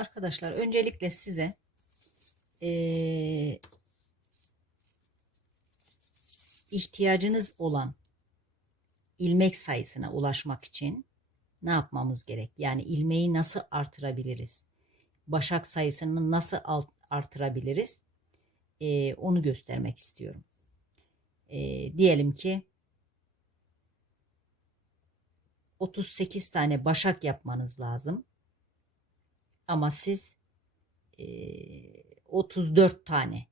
Arkadaşlar öncelikle size eee, ihtiyacınız olan ilmek sayısına ulaşmak için ne yapmamız gerek? Yani ilmeği nasıl artırabiliriz? Başak sayısını nasıl artırabiliriz? Eee, onu göstermek istiyorum. Eee, diyelim ki 38 tane başak yapmanız lazım. Ama siz eee, 34 tane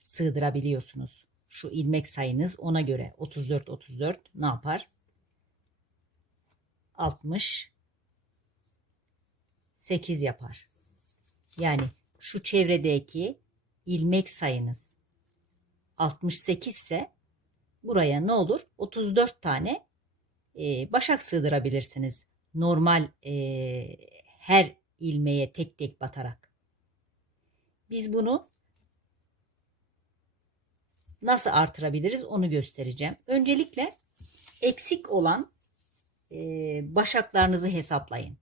sığdırabiliyorsunuz. Şu ilmek sayınız ona göre 34 34 ne yapar? 60 8 yapar. Yani şu çevredeki ilmek sayınız 68 ise buraya ne olur? 34 tane e, başak sığdırabilirsiniz. Normal e, her ilmeğe tek tek batarak. Biz bunu nasıl artırabiliriz onu göstereceğim. Öncelikle eksik olan e, başaklarınızı hesaplayın.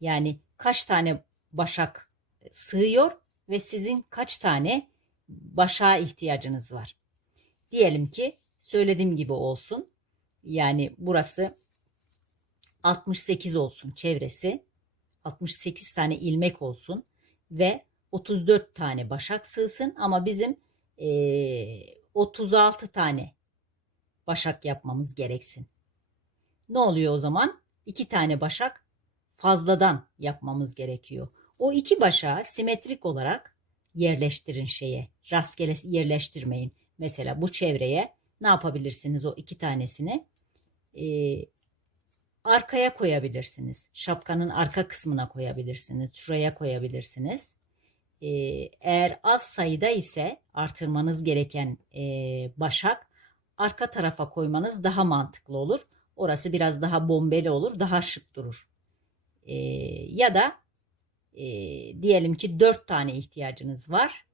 Yani kaç tane başak sığıyor ve sizin kaç tane başağa ihtiyacınız var. Diyelim ki söylediğim gibi olsun. Yani burası 68 olsun çevresi. 68 tane ilmek olsun ve 34 tane başak sığsın ama bizim eee, 36 tane başak yapmamız gereksin. Ne oluyor o zaman? 2 tane başak fazladan yapmamız gerekiyor. O iki başağı simetrik olarak yerleştirin şeye. Rastgele yerleştirmeyin. Mesela bu çevreye ne yapabilirsiniz o iki tanesini? Ee, arkaya koyabilirsiniz. Şapkanın arka kısmına koyabilirsiniz. Şuraya koyabilirsiniz. Ee, eğer az sayıda ise artırmanız gereken e, başak arka tarafa koymanız daha mantıklı olur. Orası biraz daha bombeli olur, daha şık durur. Ee, ya da e, diyelim ki 4 tane ihtiyacınız var.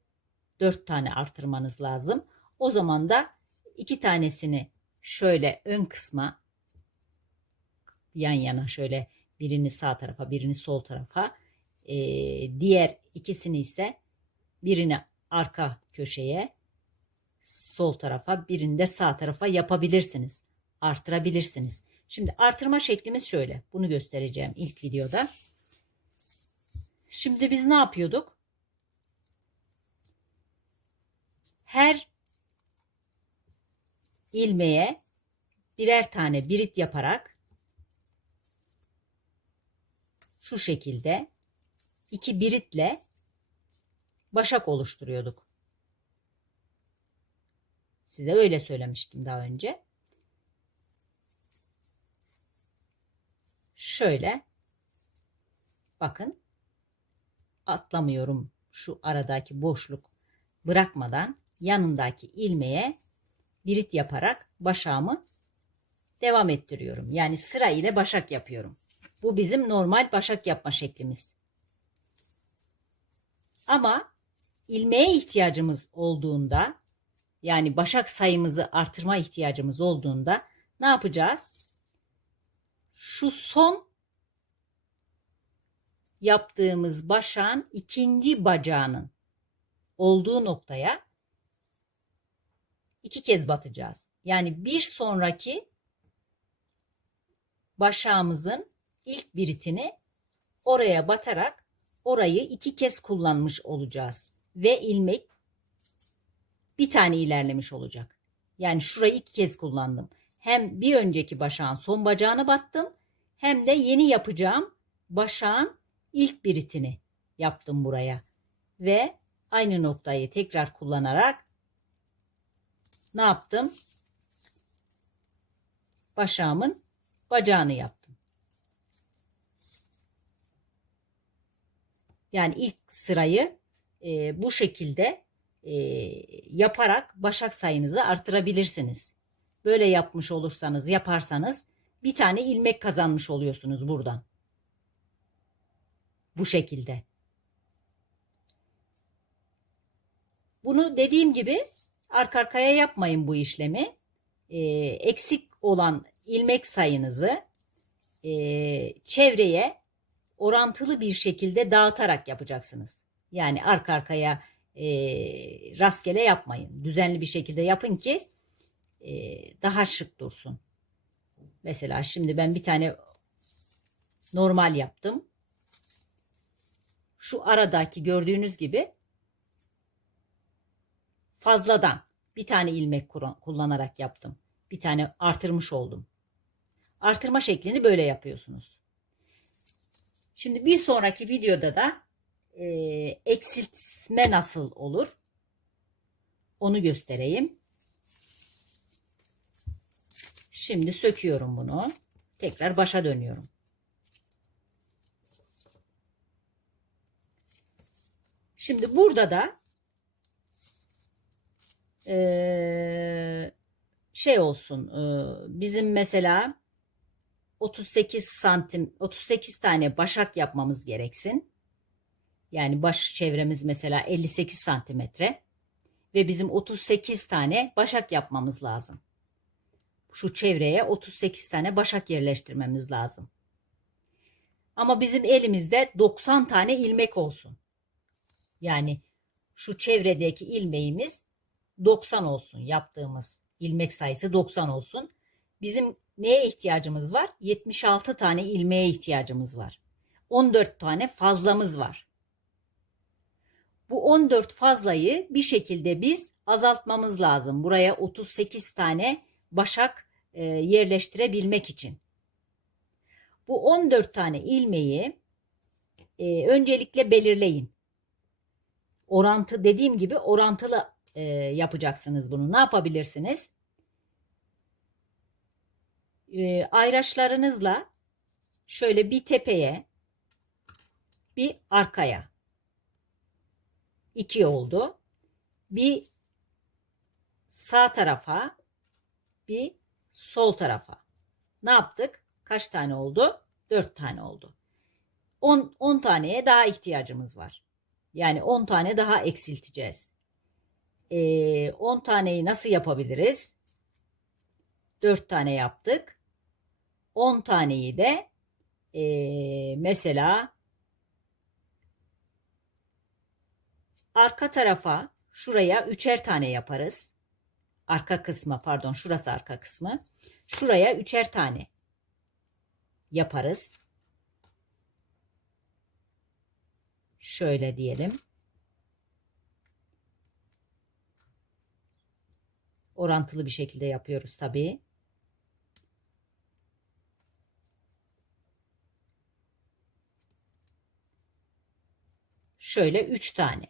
4 tane artırmanız lazım. O zaman da iki tanesini şöyle ön kısma yan yana şöyle birini sağ tarafa birini sol tarafa e, diğer ikisini ise birini arka köşeye sol tarafa birini de sağ tarafa yapabilirsiniz. Artırabilirsiniz. Şimdi artırma şeklimiz şöyle. Bunu göstereceğim ilk videoda. Şimdi biz ne yapıyorduk? Her ilmeğe birer tane birit yaparak şu şekilde iki biritle başak oluşturuyorduk. Size öyle söylemiştim daha önce. Şöyle bakın atlamıyorum şu aradaki boşluk bırakmadan yanındaki ilmeğe birit yaparak başağımı devam ettiriyorum. Yani sıra ile başak yapıyorum. Bu bizim normal başak yapma şeklimiz. Ama ilmeğe ihtiyacımız olduğunda yani başak sayımızı artırma ihtiyacımız olduğunda ne yapacağız? Şu son yaptığımız başağın ikinci bacağının olduğu noktaya iki kez batacağız. Yani bir sonraki başağımızın ilk biritini oraya batarak orayı iki kez kullanmış olacağız. Ve ilmek bir tane ilerlemiş olacak. Yani şurayı iki kez kullandım. Hem bir önceki başağın son bacağını battım hem de yeni yapacağım başağın ilk biritini yaptım buraya. Ve aynı noktayı tekrar kullanarak ne yaptım? Başağımın bacağını yaptım. Yani ilk sırayı e, bu şekilde e, yaparak başak sayınızı artırabilirsiniz. Böyle yapmış olursanız, yaparsanız bir tane ilmek kazanmış oluyorsunuz buradan. Bu şekilde. Bunu dediğim gibi arka arkaya yapmayın bu işlemi. Ee, eksik olan ilmek sayınızı e, çevreye orantılı bir şekilde dağıtarak yapacaksınız. Yani arka arkaya e, rastgele yapmayın. Düzenli bir şekilde yapın ki e, daha şık dursun. Mesela şimdi ben bir tane normal yaptım. Şu aradaki gördüğünüz gibi fazladan bir tane ilmek kullanarak yaptım. Bir tane artırmış oldum. Artırma şeklini böyle yapıyorsunuz. Şimdi bir sonraki videoda da e, eksiltme nasıl olur? Onu göstereyim. Şimdi söküyorum bunu. Tekrar başa dönüyorum. Şimdi burada da eee, şey olsun. eee, bizim mesela 38 santim 38 tane başak yapmamız gereksin. Yani baş çevremiz mesela 58 santimetre ve bizim 38 tane başak yapmamız lazım. Şu çevreye 38 tane başak yerleştirmemiz lazım. Ama bizim elimizde 90 tane ilmek olsun. Yani şu çevredeki ilmeğimiz 90 olsun yaptığımız ilmek sayısı 90 olsun. Bizim neye ihtiyacımız var? 76 tane ilmeğe ihtiyacımız var. 14 tane fazlamız var. Bu 14 fazlayı bir şekilde biz azaltmamız lazım. Buraya 38 tane başak e, yerleştirebilmek için. Bu 14 tane ilmeği e, öncelikle belirleyin. Orantı dediğim gibi orantılı e, yapacaksınız bunu. Ne yapabilirsiniz? E, ayraçlarınızla şöyle bir tepeye bir arkaya iki oldu. Bir sağ tarafa bir sol tarafa. Ne yaptık? Kaç tane oldu? 4 tane oldu. 10, 10 taneye daha ihtiyacımız var. Yani 10 tane daha eksilteceğiz. Ee, 10 taneyi nasıl yapabiliriz? 4 tane yaptık. 10 taneyi de ee, mesela arka tarafa şuraya üçer tane yaparız. Arka kısma pardon şurası arka kısmı. Şuraya üçer tane yaparız. Şöyle diyelim. Orantılı bir şekilde yapıyoruz tabii. Şöyle 3 tane.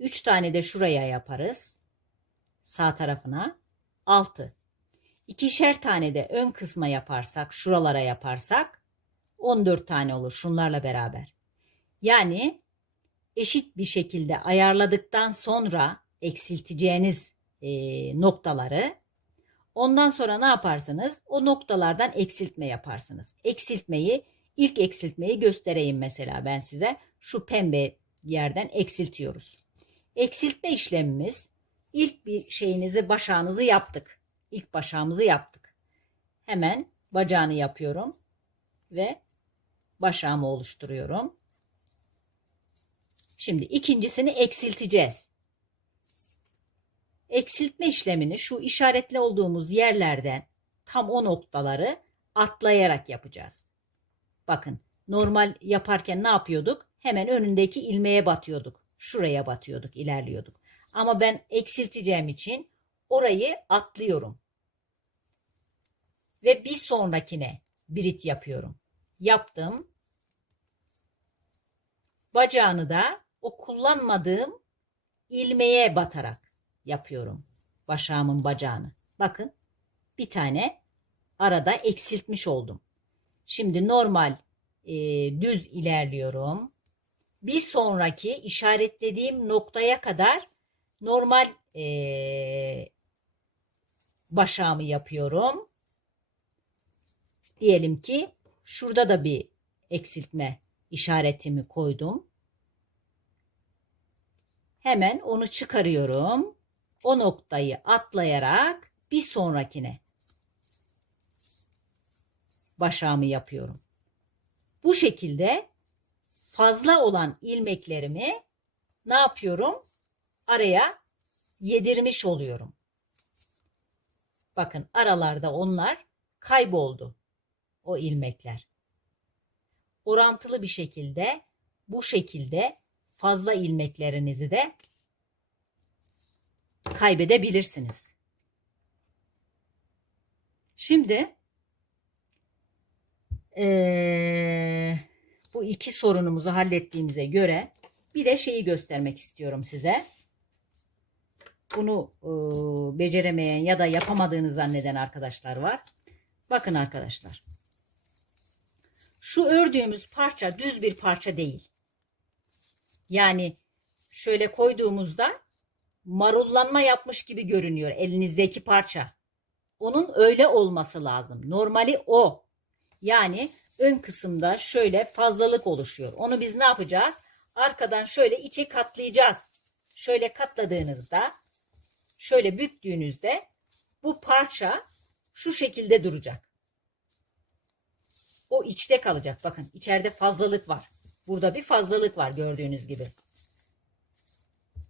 3 tane de şuraya yaparız. Sağ tarafına 6. İkişer tane de ön kısma yaparsak, şuralara yaparsak 14 tane olur şunlarla beraber. Yani eşit bir şekilde ayarladıktan sonra eksilteceğiniz e, noktaları ondan sonra ne yaparsınız? O noktalardan eksiltme yaparsınız. Eksiltmeyi ilk eksiltmeyi göstereyim mesela ben size. Şu pembe yerden eksiltiyoruz. Eksiltme işlemimiz ilk bir şeyinizi başağınızı yaptık. İlk başağımızı yaptık. Hemen bacağını yapıyorum ve başağımı oluşturuyorum. Şimdi ikincisini eksilteceğiz. Eksiltme işlemini şu işaretli olduğumuz yerlerden tam o noktaları atlayarak yapacağız. Bakın normal yaparken ne yapıyorduk? Hemen önündeki ilmeğe batıyorduk. Şuraya batıyorduk, ilerliyorduk. Ama ben eksilteceğim için orayı atlıyorum. Ve bir sonrakine birit yapıyorum. Yaptım. Bacağını da o kullanmadığım ilmeğe batarak yapıyorum. Başağımın bacağını. Bakın bir tane arada eksiltmiş oldum. Şimdi normal e, düz ilerliyorum. Bir sonraki işaretlediğim noktaya kadar normal e, başağımı yapıyorum. Diyelim ki şurada da bir eksiltme işaretimi koydum. Hemen onu çıkarıyorum. O noktayı atlayarak bir sonrakine başağımı yapıyorum. Bu şekilde fazla olan ilmeklerimi ne yapıyorum? Araya yedirmiş oluyorum. Bakın aralarda onlar kayboldu. O ilmekler. Orantılı bir şekilde bu şekilde fazla ilmeklerinizi de kaybedebilirsiniz. Şimdi eee, bu iki sorunumuzu hallettiğimize göre bir de şeyi göstermek istiyorum size. Bunu eee, beceremeyen ya da yapamadığını zanneden arkadaşlar var. Bakın arkadaşlar. Şu ördüğümüz parça düz bir parça değil. Yani şöyle koyduğumuzda marullanma yapmış gibi görünüyor elinizdeki parça. Onun öyle olması lazım. Normali o. Yani ön kısımda şöyle fazlalık oluşuyor. Onu biz ne yapacağız? Arkadan şöyle içe katlayacağız. Şöyle katladığınızda, şöyle büktüğünüzde bu parça şu şekilde duracak. O içte kalacak. Bakın içeride fazlalık var. Burada bir fazlalık var gördüğünüz gibi.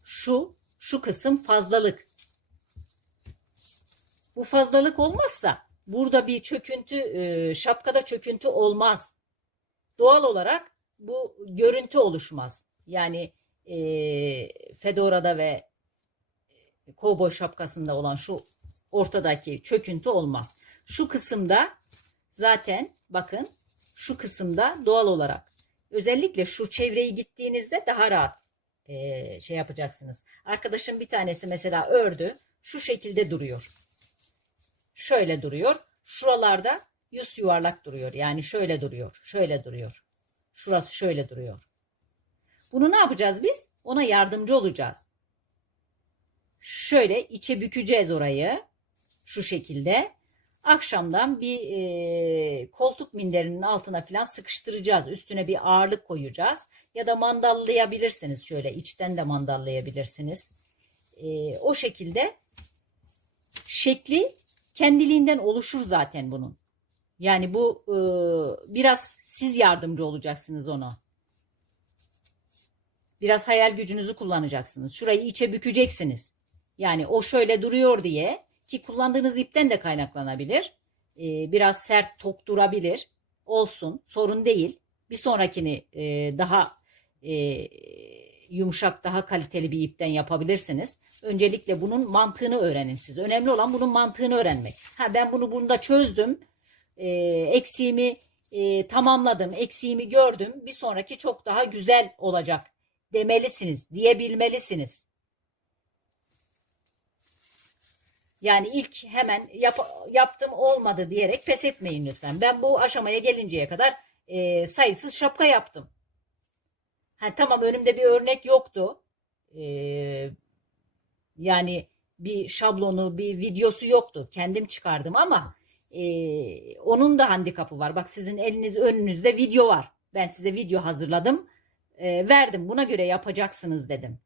Şu, şu kısım fazlalık. Bu fazlalık olmazsa burada bir çöküntü, e, şapkada çöküntü olmaz. Doğal olarak bu görüntü oluşmaz. Yani e, Fedora'da ve kovboy şapkasında olan şu ortadaki çöküntü olmaz. Şu kısımda zaten bakın şu kısımda doğal olarak özellikle şu çevreyi gittiğinizde daha rahat e, şey yapacaksınız. Arkadaşım bir tanesi mesela ördü. Şu şekilde duruyor. Şöyle duruyor. Şuralarda yüz yuvarlak duruyor. Yani şöyle duruyor. Şöyle duruyor. Şurası şöyle duruyor. Bunu ne yapacağız biz? Ona yardımcı olacağız. Şöyle içe bükeceğiz orayı. Şu şekilde. Akşamdan bir e, koltuk minderinin altına falan sıkıştıracağız. Üstüne bir ağırlık koyacağız. Ya da mandallayabilirsiniz. Şöyle içten de mandallayabilirsiniz. E, o şekilde şekli kendiliğinden oluşur zaten bunun. Yani bu e, biraz siz yardımcı olacaksınız ona. Biraz hayal gücünüzü kullanacaksınız. Şurayı içe bükeceksiniz. Yani o şöyle duruyor diye ki kullandığınız ipten de kaynaklanabilir. Ee, biraz sert tok durabilir. Olsun sorun değil. Bir sonrakini e, daha e, yumuşak daha kaliteli bir ipten yapabilirsiniz. Öncelikle bunun mantığını öğrenin siz. Önemli olan bunun mantığını öğrenmek. Ha ben bunu bunda çözdüm. E, eksiğimi e, tamamladım. Eksiğimi gördüm. Bir sonraki çok daha güzel olacak demelisiniz. Diyebilmelisiniz. Yani ilk hemen yap, yaptım olmadı diyerek pes etmeyin lütfen. Ben bu aşamaya gelinceye kadar e, sayısız şapka yaptım. Ha, tamam önümde bir örnek yoktu. E, yani bir şablonu, bir videosu yoktu. Kendim çıkardım ama e, onun da handikapı var. Bak sizin eliniz önünüzde video var. Ben size video hazırladım. E, verdim. Buna göre yapacaksınız dedim.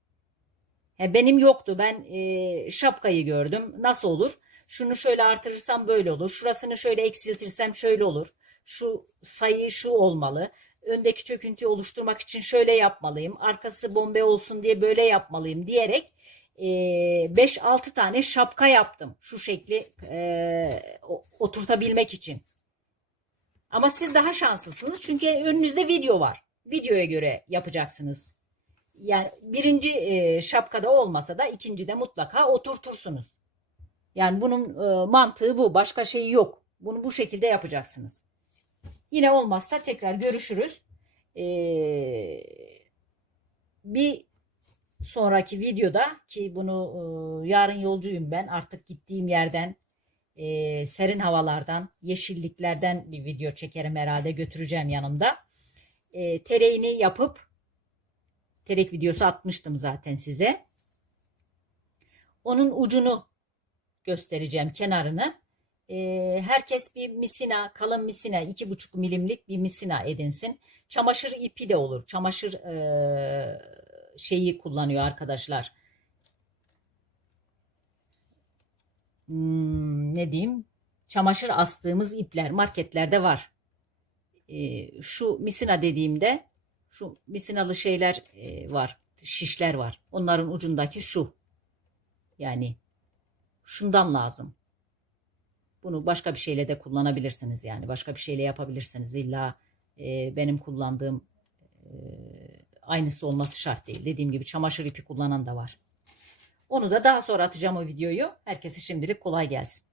He, benim yoktu. Ben e, şapkayı gördüm. Nasıl olur? Şunu şöyle artırırsam böyle olur. Şurasını şöyle eksiltirsem şöyle olur. Şu sayı şu olmalı. Öndeki çöküntüyü oluşturmak için şöyle yapmalıyım. Arkası bombe olsun diye böyle yapmalıyım diyerek 5-6 tane şapka yaptım. Şu şekli e, oturtabilmek için. Ama siz daha şanslısınız. Çünkü önünüzde video var. Videoya göre yapacaksınız yani birinci e, şapkada olmasa da ikinci de mutlaka oturtursunuz. Yani bunun e, mantığı bu. Başka şey yok. Bunu bu şekilde yapacaksınız. Yine olmazsa tekrar görüşürüz. E, bir sonraki videoda ki bunu e, yarın yolcuyum ben artık gittiğim yerden e, serin havalardan yeşilliklerden bir video çekerim herhalde götüreceğim yanımda. E, tereini yapıp terek videosu atmıştım zaten size. Onun ucunu göstereceğim kenarını. Ee, herkes bir misina, kalın misina, iki buçuk milimlik bir misina edinsin. Çamaşır ipi de olur. Çamaşır e, şeyi kullanıyor arkadaşlar. Hmm, ne diyeyim? Çamaşır astığımız ipler marketlerde var. Ee, şu misina dediğimde Şu misinalı şeyler e, var. Şişler var. Onların ucundaki şu. Yani şundan lazım. Bunu başka bir şeyle de kullanabilirsiniz yani. Başka bir şeyle yapabilirsiniz. İlla e, benim kullandığım e, aynısı olması şart değil. Dediğim gibi çamaşır ipi kullanan da var. Onu da daha sonra atacağım o videoyu. Herkese şimdilik kolay gelsin.